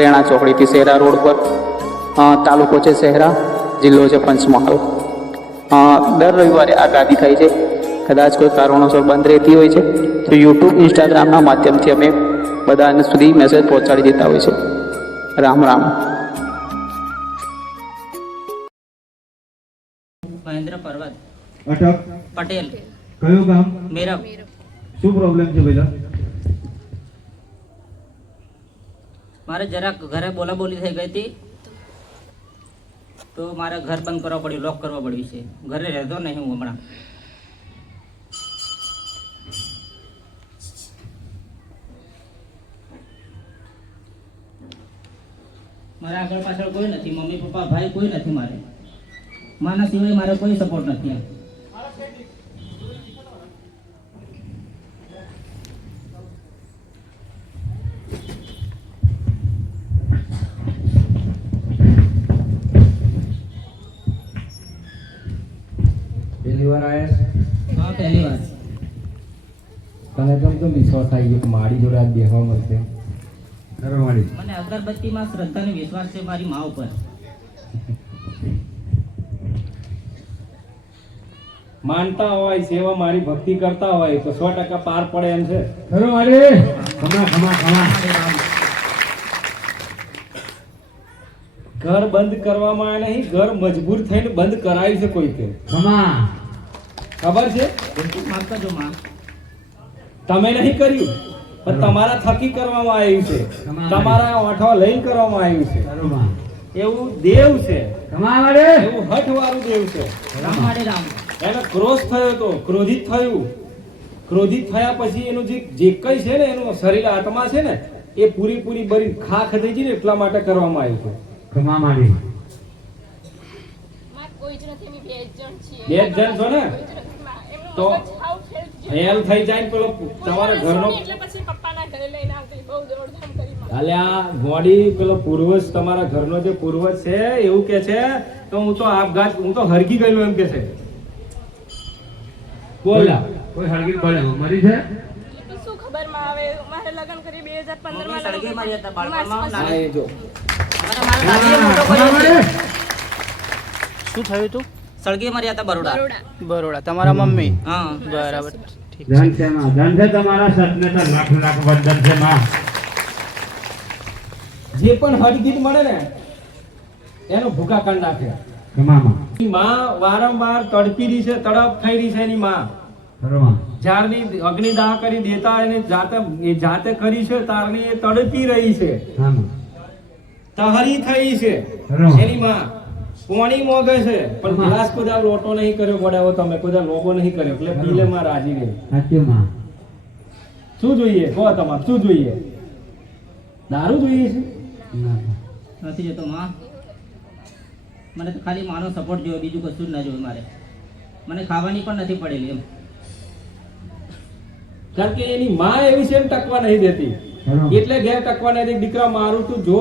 Rena ચોકડીથી Shehera road પર તાલુકો છે શહેરા જિલ્લો છે પંચમહાલ. દર રવિવારે આ ગાદી થાય છે. કદાચ કોઈ કારણોસર બંધ રહેતી હોય છે તો યુટ્યુબ ઇન્સ્ટાગ્રામના માધ્યમથી અમે બધાને સુધી મેસેજ પહોંચાડી દેતા હોય છે. રામ રામ. મહેન્દ્ર પર્વત અટક. પટેલ. કયું ગામ? મેરપ શું પ્રોબ્લેમ છે પેલા મારે જરાક ઘરે બોલા બોલી થઈ ગઈ હતી. તો મારે ઘર બંધ કરવા પડ્યું લોક કરવા પડ્યું છે. ઘરે રહેતો નહીં હું હમણાં. મારા આગળ પાછળ કોઈ નથી, મમ્મી, પપ્પા, ભાઈ કોઈ નથી મારે. માના સિવાય મારે કોઈ સપોર્ટ નથી એમ પહેલી વાર આયા હા પહેલી વાર તો વિશ્વાસ આવી ગયો કે મારી જોડે આજ બેહવા મળશે. નરવાડી મને અગરબત્તીમાં શ્રદ્ધા અને વિશ્વાસ છે મારી મા ઉપર. માનતા હોય સેવા મારી ભક્તિ કરતા હોય તો સો ટકા પાર પડે એમ છે. નરવાડી ખમા ખમા ખમા. ઘર બંધ કરવામાં આવે નહીં ઘર મજબૂર થઈને બંધ કરાયું છે કોઈ તે ખમા. ખબર છે? માફ જો માં. તમે નહીં કર્યું પણ તમારા થકી કરવામાં આવ્યું છે. તમારા ઓઠો લઈને કરવામાં આવ્યું છે. એવું દેવ છે. એવું હઠ વાળું દેવ છે. એને ક્રોધ થયો તો ક્રોધિત થયું. ક્રોધિત થયા પછી એનું જે જે કઈ છે ને એનું શરીર આત્મા છે ને એ પૂરી પૂરી બરી ખાખ થઈ ગઈ ને એટલા માટે કરવામાં આવ્યું છે. ક્ષમા માડી માં કોઈ જ નથી અમે બે જણ છો ને? તો ફેલ થઈ જાય ને પેલો તમારા ઘરનો એટલે પછી પપ્પાના ઘરે લઈને આવતી બહુ દોડધામ કરી અલ્યા ગોડી પેલો પૂર્વજ તમારા ઘરનો જે પૂર્વજ છે એવું કે છે તો હું તો આપઘાત હું તો હરગી ગયેલો એમ કે છે. બોલા. કોઈ હળગી પડે મરી છે? શું ખબરમાં આવે? મારે લગ્ન કરી બે હજાર પંદરમાં હતા બાળપણમાં. જો. શું થયું હતું સળગી મારી હતા બરોડા. બરોડા. તમારા મમ્મી? હા. બરાબર. ઠીક છે. ધન છે તમારા સતને તો લાખ લાખ વંદન છે માં. જે પણ હડગીત મળે ને એનો ભૂકા કાઢ નાખે. માં. વારંવાર તડપી રહી છે તડપ થઈ રહી છે એની માં. જારની અગ્નિ દાહ કરી દેતા એને જાતે એ જાતે કરી છે તારની એ તડપી રહી છે. હા તહરી થઈ છે. એની માં. પોણી મોગે છે પણ ગ્લાસ કોદા લોટો નહીં કર્યો ગોડાવો તમે કોદા લોગો નહીં કર્યો એટલે પીલે માં રાજી ગઈ સાચું શું જોઈએ? કહો તમારે શું જોઈએ? દારૂ જોઈએ છે? નથી જતો માં. મને તો ખાલી માનો સપોર્ટ જોયો બીજું કશું જ ના જોયું મારે. મને ખાવાની પણ નથી પડેલી એમ. કારણ કે એની માં એવી છે એમ ટકવા નહીં દેતી. એટલે ઘેર ટકવા નહીં દીકરા મારું તું જો.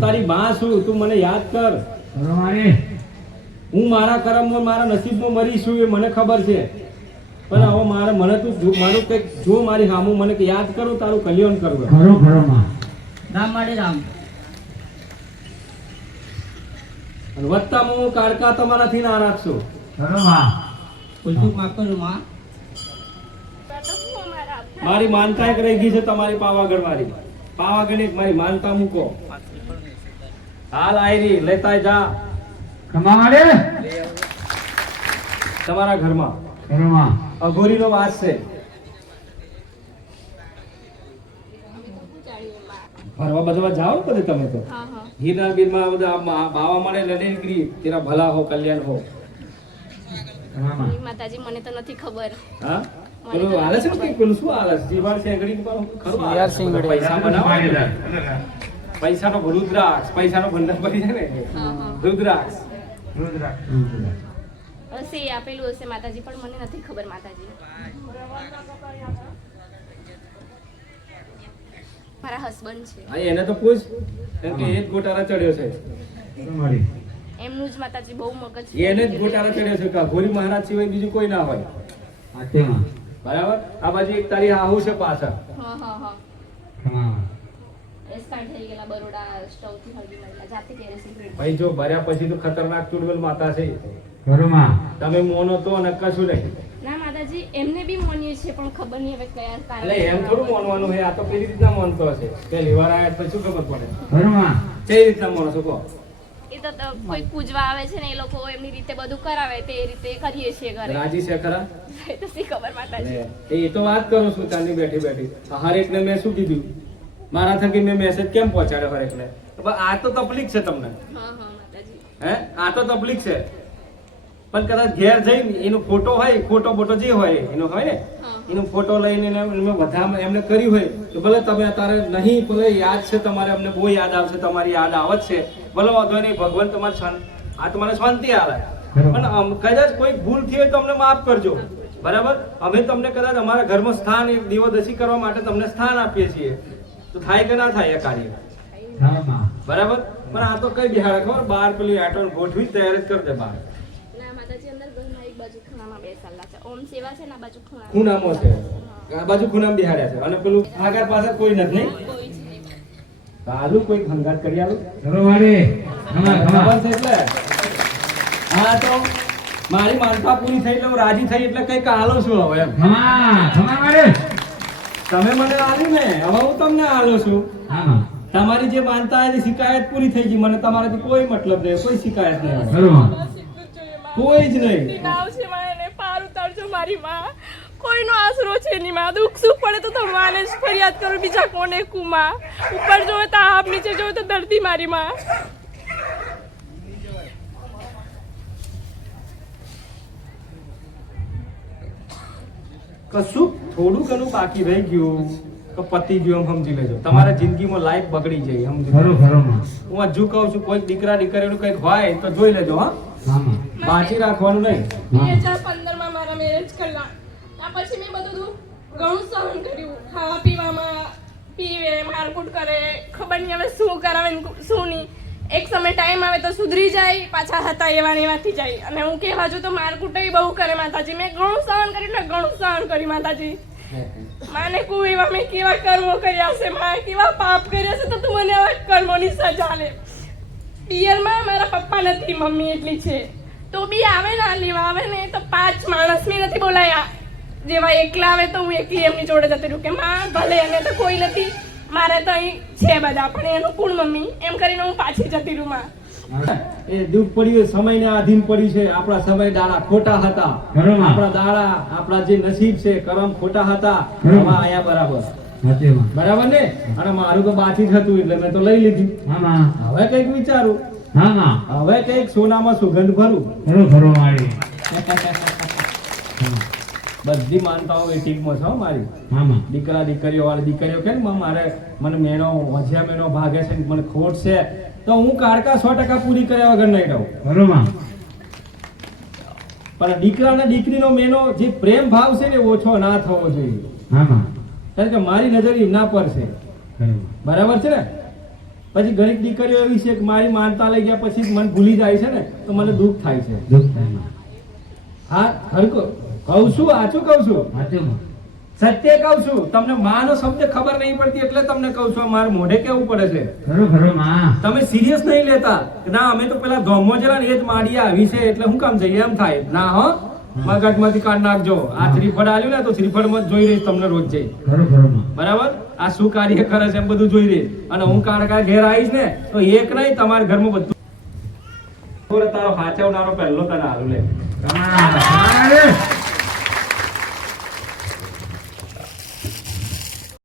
તારી માં શું? તું મને યાદ કર. નરવાડી હું મારા કર્મમાં મારા નસીબમાં મરી છું એ મને ખબર છે. પણ હવે મારે મને તું જો મારું કંઈક જો મારી સામું મને યાદ કરું તારું કલ્યાણ કરવું ખરો ખરો માં. રામ માડે રામ. અને વત્તામાં હું કારકા તમારાથી ના રાખશો ખરો માં. માફ કરજો માં? મારી માનતા એક રહી ગઈ છે તમારી પાવાગઢ મારી પાવાગઢ એક મારી માનતા મૂકો. હાલ આયરી લેતા જા. ખમા તમારા ઘરમાં. ઘરમાં. અઘોરીનો વાસ છે. ફરવા બધવા જાઓ ને બધે તમે તો. હા બીરમાં બધા બાવા મળે લડે નીકળી તેરા ભલા હો કલ્યાણ હો. માતાજી મને તો નથી ખબર. હા? પેલું હાલે છે ને કંઈક પેલું? શું હાલે છે? જીવાળ છે ખરું. પૈસા બનાવો ને. પૈસાનો રુદ્રાક્ષ પૈસાનો ભંડાર પડી છે ને. રુદ્રાક્ષ. રુદ્રાક્ષ. હશે આપેલું હશે માતાજી. પણ મને નથી ખબર માતાજી. મારા હસબન્ડ છે. હા એને તો પૂછ. કેમ કે એ જ ગોટાળા ચડ્યો છે. એમનું જ માતાજી બહુ મગજ એને જ ગોટાળા ચડ્યો છે કે ગોરી મહારાજ સિવાય બીજું કોઈ ના હોય. બરાબર? આ બાજુ એક તારી આહુ છે પાછળ. હા હા. હા. એક્સપાયર થઈ ગયેલા બરોડા સ્ટવથી હળવી મળેલા જાતે કેરોસીન ભાઈ જો ભર્યા પછી તો ખતરનાક ચુડવેલ માતા છે ઘરમાં? તમે મોનો તો અને કશું નહીં. ના માતાજી એમને બી મોનીએ છે પણ ખબર નહીં હવે કયા એટલે એમ થોડું મોનવાનું છે. આ તો કેવી રીતના મોનતો હશે? પહેલી વાર આયા પછી શું ખબર પડે? ઘરમાં? કઈ રીતના મોનો છો કહો? એ તો કોઈ પૂજવા આવે છે ને એ લોકો એમની રીતે બધું કરાવે તે રીતે કરીએ છીએ ઘરે. રાજી છે ખરા? એ તો શી ખબર માતાજી? એ તો વાત કરું છું ત્યાંની બેઠી બેઠી. હરેકને મેં શું કીધું? મારા થકી મેં મેસેજ કેમ પહોંચાડ્યો હરેકને આ તો તકલીફ છે તમને. હા હા માતાજી. હે? આ તો તકલીફ છે. પણ કદાચ ઘેર જઈને એનો ફોટો હોય ફોટો બોટો જે હોય એનો હોય ને એનો ફોટો લઈને એને એમને વધારે એમને કર્યું હોય તો ભલે તમે અત્યારે નહીં ભલે યાદ છે તમારે અમને બહુ યાદ આવશે તમારી યાદ આવત છે. ભલે વાંધો નહીં ભગવાન તમારે આ તમારે શાંતિ આવે. પણ કદાચ કોઈ ભૂલ થઈ હોય તો અમને માફ કરજો. બરાબર? અમે તમને કદાચ અમારા ઘરમાં સ્થાન એક દિવદશી કરવા માટે તમને સ્થાન આપીએ છીએ. તો થાય કે ના થાય એ કાર્ય બરાબર? પણ આ તો કઈ બિહાર ખબર? બાર પેલી આટો ગોઠવી તૈયાર જ કરી દે બાર. ના માતાજી અંદર ઘરમાં એક બાજુ ખૂણામાં છે. ઓમ સેવા છે ને આ બાજુ ખૂણામાં. બિહાર્યા છે. આ અને પેલું આગળ પાછળ કોઈ નથી કોઈ આલુ કોઈ ભંગાટ કરી આલુ. એટલે? હા તો મારી માનતા પૂરી થઈ એટલે હું રાજી થઈ એટલે કંઈક આલો છું હવે એમ. તમે મને આલ્યું ને હવે હું તમને આલો છું. તમારી જે માનતા હતી શિકાયત પૂરી થઈ ગઈ. મને તમારાથી કોઈ મતલબ નહીં કોઈ શિકાયત નહીં. કોઈ જ નહીં. નાવ છે એને પાર ઉતારજો મારી માં. કોઈનો આશરો છે નહીં માં. દુઃખ સુખ પડે તો તમારે જ ફરિયાદ કરો બીજા કોને કુમાં. ઉપર જોવે તો આપ નીચે જોવે તો દર્દી મારી માં. કશું થોડું ઘણું બાકી રહી ગયું તો પતી ગયું એમ સમજી લેજો. તમારા જિંદગીમાં લાઈફ બગડી જાય સમજી હું હજુ કહું છું કોઈ દીકરા દીકરીનું કંઈક હોય તો જોઈ લેજો હા. બાકી રાખવાનું નહીં. બે હજાર પંદર મારા મેરેજ કરેલા. ત્યાં પછી મેં બધું ઘણું સહન કર્યું. ખાવા પીવામાં પીવે મારકુટ કરે ખબર નહીં હવે શું કરાવે શું નહીં. એક સમય ટાઈમ આવે તો સુધરી જાય, પાછા હતા એવા ને એવાથી જાય. અને હું કહેવા છું તો મારકુટ બહુ કરે માતાજી. મેં ઘણું સહન કર્યું એટલે ઘણું સહન કર્યું માતાજી. માને કુ એવા, મેં કેવા કર્મો કર્યા છે માં કેવા પાપ કર્યા છે તો તું મને આવા કર્મોની સજા લે. પિયરમાં મારા પપ્પા નથી, મમ્મી એટલી છે. તો બી આવે ને લેવા, આવે ને તો પાંચ માણસ મેં નથી બોલાયા. જેવા એકલા આવે તો હું એકલી એમની જોડે જતી રહું કે, માં, ભલે એને તો કોઈ નથી. મારે તો અહીં છે બધા પણ એનું કુણ મમ્મી? એમ કરીને હું પાછી જતી રહું માં. એ દુઃખ પડ્યું સમયને આધીન પડ્યું છે. આપણા સમય દાડા ખોટા હતા. આપણા દાડા આપણા જે નસીબ છે કરમ ખોટા હતા. બરોબર. આયા બરાબર. બરાબર ને? અને મારું તો બાકી જ હતું એટલે મેં તો લઈ લીધી. હવે કંઈક વિચારું. હવે કંઈક સોનામાં સુગંધ ભરું. ઘરો ઘરોવાળી. બધી માનતાઓ વેટિંગમાં છે હો મારી. મામા દીકરા દીકરીઓ વાળી દીકરીઓ કે મારે મને મેનો વજ્યા મેનો ભાગે છે મને ખોટ છે. તો હું કારકા સો ટકા પૂરી કર્યા વગર નહીં રહું. બરોબર પણ દીકરા અને દીકરીનો મેનો જે પ્રેમ ભાવ છે ને ઓછો ના થવો જોઈએ. કારણ કે મારી નજર એમના પર છે. બરાબર. છે ને? પછી ઘણી દીકરીઓ એવી છે કે મારી માનતા લઈ ગયા પછી મન ભૂલી જાય છે ને તો મને દુઃખ થાય છે. દુઃખ થાય હા હરકો કહું છું આચું કહું છું? સત્ય કહું છું. તમને માનો શબ્દ ખબર નહીં પડતી એટલે તમને કહું છું મારે મોઢે કેવું પડે છે? તમે સિરિયસ નહીં લેતા. ના અમે તો પેલા ધોમો જરા એ જ માડી આવી છે એટલે હું કામ જઈએ એમ થાય. ના હો. મગજમાંથી કાઢ નાખજો. આ શ્રીફળ આવ્યું ને તો શ્રીફળમાં જ જોઈ રહી તમને રોજ જઈ. બરાબર? આ શું કાર્ય કરે છે એમ બધું જોઈ રહી. અને હું કાળકા ઘેર આવીશ ને તો એક નહીં તમારા ઘરમાં બધું તારો હાચવનારો પહેલો તને હારું લે.